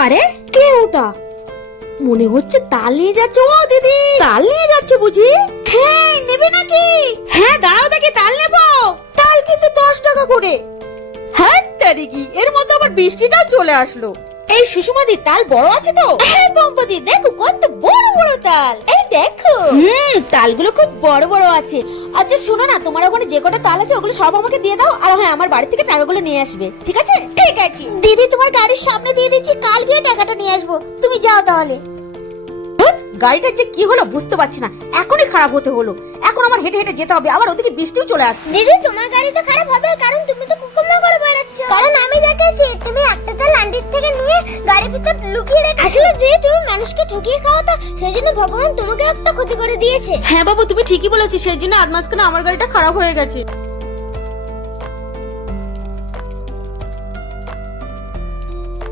আরে কে ওটা? মনে হচ্ছে তাল নিয়ে যাচ্ছে। ও দিদি, তাল নিয়ে যাচ্ছে বুঝি? হ্যাঁ, নেবে নাকি? হ্যাঁ দাঁড়াও, দেখি তাল নেবো। তাল কিন্তু 10 টাকা করে। হ্যাঁ তারিকি, এর মধ্যে আবার বৃষ্টিটাও চলে আসলো। এই সুষমাদি, তাল বড় আছে তো? হ্যাঁ পম্পদি, দেখো কত বড় বড় তাল। এই দেখো, তালগুলো খুব বড় বড় আছে। আচ্ছা শোনো না, তোমার ওখানে যে কটা তাল আছে ওগুলো সব আমাকে দিয়ে দাও, আর হ্যাঁ আমার বাড়ি থেকে টাকাগুলো নিয়ে আসবে, ঠিক আছে? ঠিক আছে দিদি, তোমার গাড়ির সামনে দিয়ে দিচ্ছি, কাল গিয়ে টাকাটা নিয়ে আসবো, তুমি যাও তাহলে। গাড়িটার যে কি হলো বুঝতে পারছি না, এখনই খারাপ হতে হলো। এখন আমার হেঁটে হেঁটে যেতে হবে, আবার ওদিকে বৃষ্টিও চলে আসছে। দিদি, তোমার গাড়ি তো খারাপ হবে, কারণ তুমি তো কুকুমা করে বেড়াচ্ছ। কারণ আমি দেখেছি তুমি একটা তাল আন্টির থেকে নিয়ে গাড়ির ভিতর লুকিয়ে রেখেছো। আসলে দিদি, তুমি মানুষকে ঠকিয়ে খাও তো, সেই জন্য ভগবান তোমাকে একটা ক্ষতি করে দিয়েছে। হ্যাঁ বাবু, তুমি ঠিকই বলেছো, সেই জন্য আজ মাঝখানে আমার গাড়িটা খারাপ হয়ে গেছে।